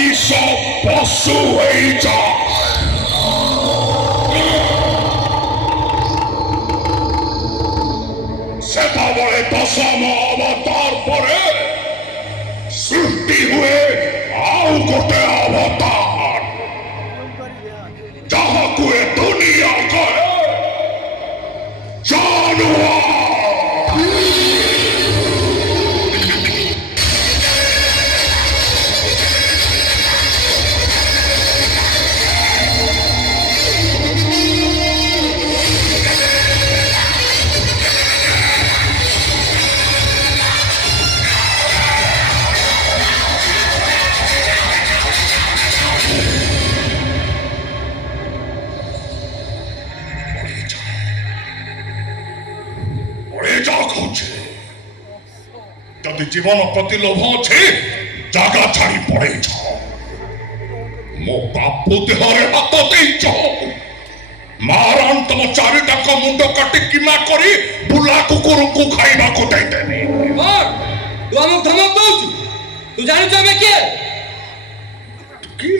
ମଣିଷ ପଶୁ ହେଇଯା। ସେତେବେଳେ ଦଶମ ଅବତାର ପରେ ସୃଷ୍ଟି ହୁଏ ଆଉ ଗୋଟେ ଅବତାର, ଯାହାକୁ ଏ ଦୁନିଆ କହେ ଜାନୁଆର। যদি জীবন প্রতি লোভ আছে জাগা ছাড়ি পড়েছ, ମୋ ବାପୁ ଦେହରେ ହାତ ଦେଇଛ। ମାରଣ ତମ ଚାରିଟାଙ୍କ ମୁଣ୍ଡ କାଟି କିମା କରି ବୁଲା କୁକୁରକୁ ଖାଇବାକୁ ଦେଇଦେବି। ତୁ ଆମକୁ ଧମକ ଦଉଛୁ? ତୁ ଜାଣିଛୁ ଆମେ କିଏ?